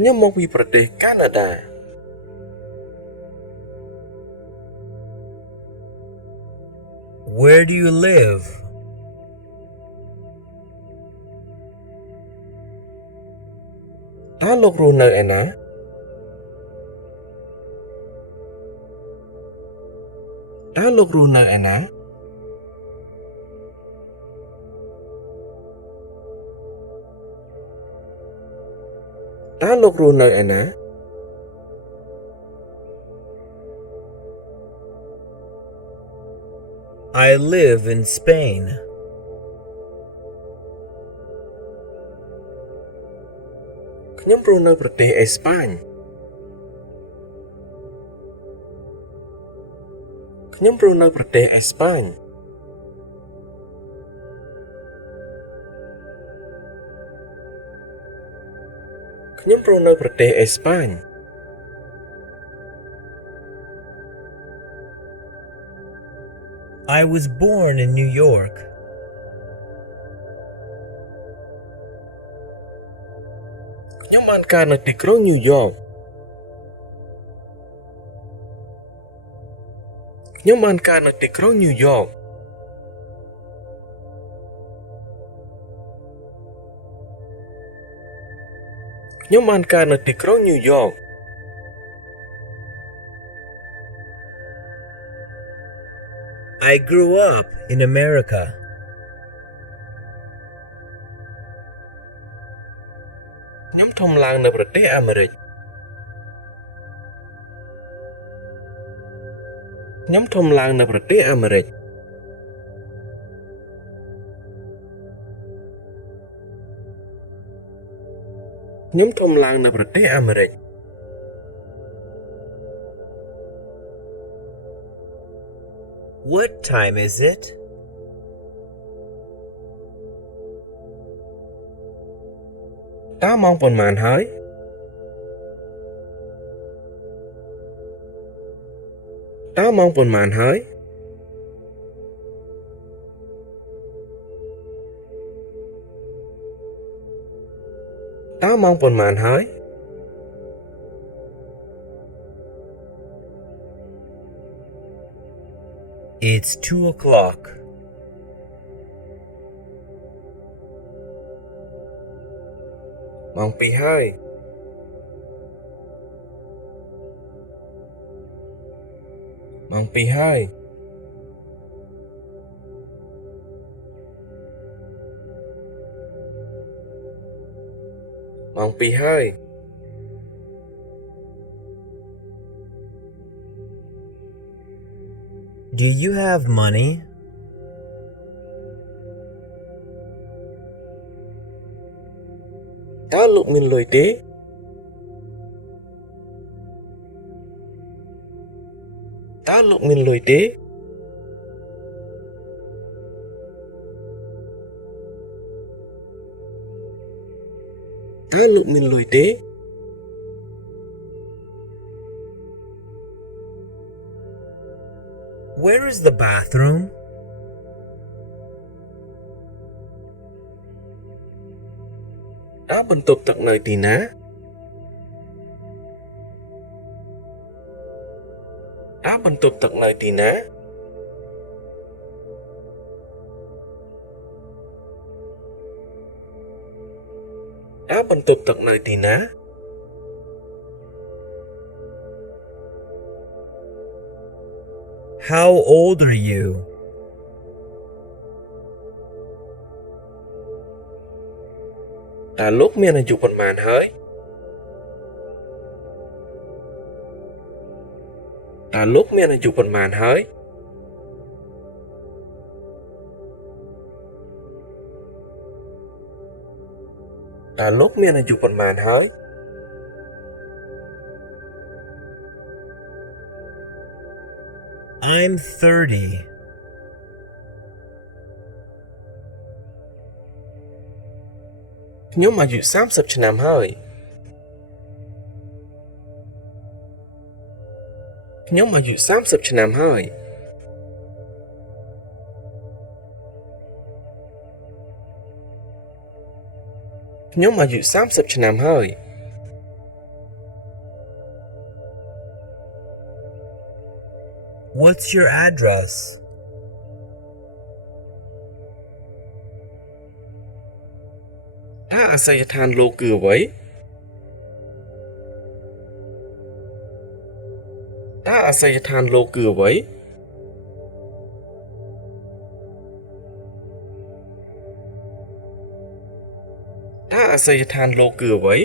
ខ្ញុំមកពីប្រទេសកាណាដា Where do you live? តើលោករស់នៅឯណា តើលោករស់នៅឯណា តើលោករស់នៅឯណា I live in Spain. ខ្ញុំរស់នៅប្រទេសអេស្ប៉ាញ ខ្ញុំរស់នៅប្រទេសអេស្ប៉ាញ ខ្ញុំរស់នៅប្រទេសអេស្ប៉ាញ I was born in New York. ខ្ញុំបានកើតនៅទីក្រុងញូវយ៉ក ខ្ញុំបានកើតនៅទីក្រុងញូវយ៉ក ខ្ញុំបានកើតនៅទីក្រុងញូវយ៉ក I grew up in America. ខ្ញុំធំឡើងនៅប្រទេសអាមេរិក ខ្ញុំធំឡើងនៅប្រទេសអាមេរិក ខ្ញុំធំឡើងនៅប្រទេសអាមេរិក What time is it? តើម៉ោងប៉ុន្មានហើយ តើម៉ោងប៉ុន្មានហើយ តើម៉ោងប៉ុន្មានហើយ It's 2 o'clock. ម៉ោង2ហើយ ម៉ោង2ហើយ ម៉ោង2ហើយ Do you have money? តើលោកមានលុយទេ តើលោកមានលុយទេ តើលោកមានលុយទេ Where is the bathroom? តើបន្ទប់ទឹកនៅទីណា តើបន្ទប់ទឹកនៅទីណា តើបន្ទប់ទឹកនៅទីណា How old are you? តើលោកមានអាយុប៉ុន្មានហើយ តើលោកមានអាយុប៉ុន្មានហើយ តើលោកមានអាយុប៉ុន្មានហើយ I'm 30. ខ្ញុំអាយុ30ឆ្នាំហើយ ខ្ញុំអាយុ30ឆ្នាំហើយ ខ្ញុំអាយុ30ឆ្នាំហើយ What's your address? តើអាសយដ្ឋានលោកគឺអ្វីតើអាសយដ្ឋានលោកគឺអ្វីតើអាសយដ្ឋានលោកគឺអ្វី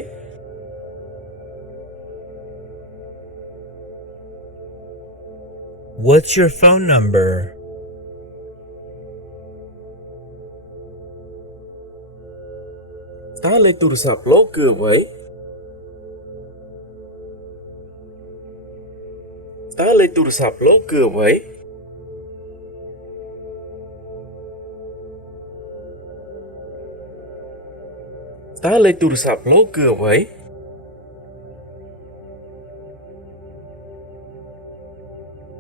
What's your phone number? តើលេខទូរស័ព្ទលោកគឺអ្វីតើលេខទូរស័ព្ទលោកគឺអ្វីតើលេខទូរស័ព្ទលោកគឺអ្វី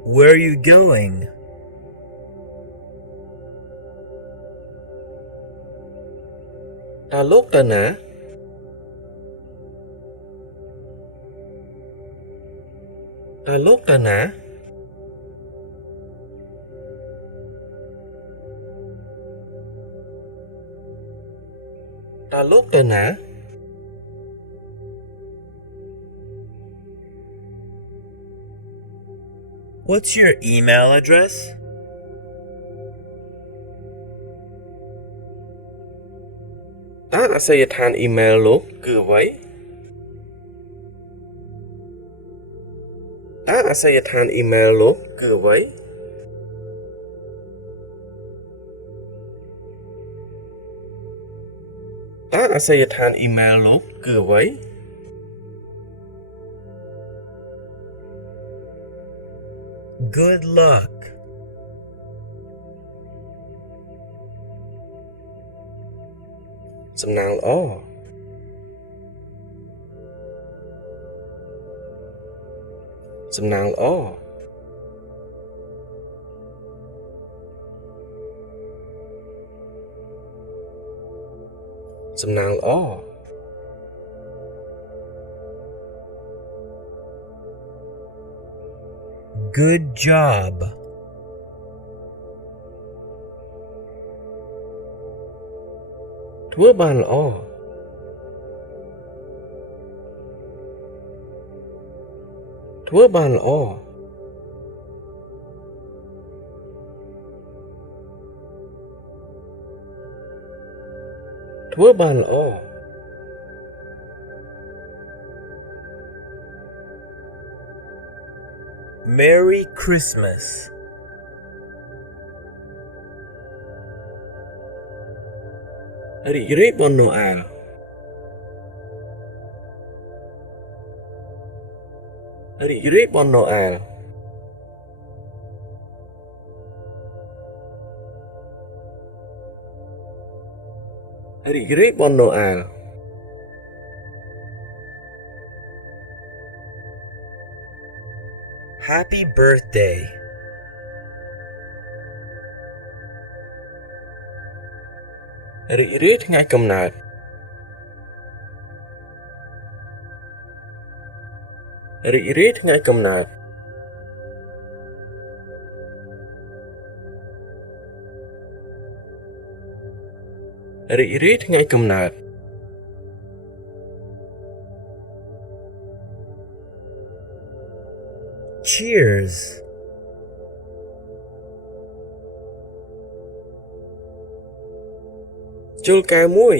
Where are you going? តើលោកទៅណាតើលោកទៅណាតើលោកទៅណា What's your email address? តើអាសយដ្ឋានអ៊ីមែលលោកគឺអ្វីតើអាសយដ្ឋានអ៊ីមែលលោកគឺអ្វីតើអាសយដ្ឋានអ៊ីមែលលោកគឺអ្វី Good luck. សំណាងល្អសំណាងល្អសំណាងល្អ Good job. ធ្វើបានល្អធ្វើបានល្អធ្វើបានល្អ Merry Christmas. រីករាយបុណ្យណូអែលរីករាយបុណ្យណូអែលរីករាយបុណ្យណូអែល Happy birthday. រីករាយថ្ងៃកំណើតរីករាយថ្ងៃកំណើតរីករាយថ្ងៃកំណើត Cheers. ជុលកែវមួយ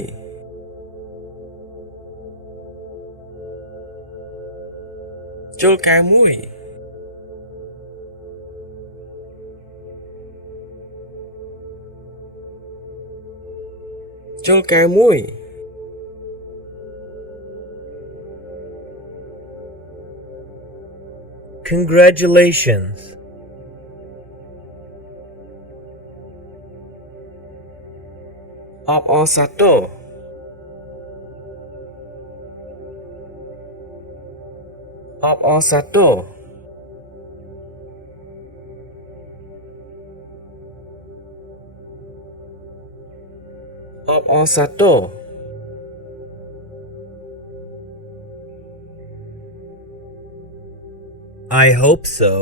ជុលកែវមួយជុលកែវមួយ Congratulations. អបអរសាទរអបអរសាទរអបអរសាទរ I hope so.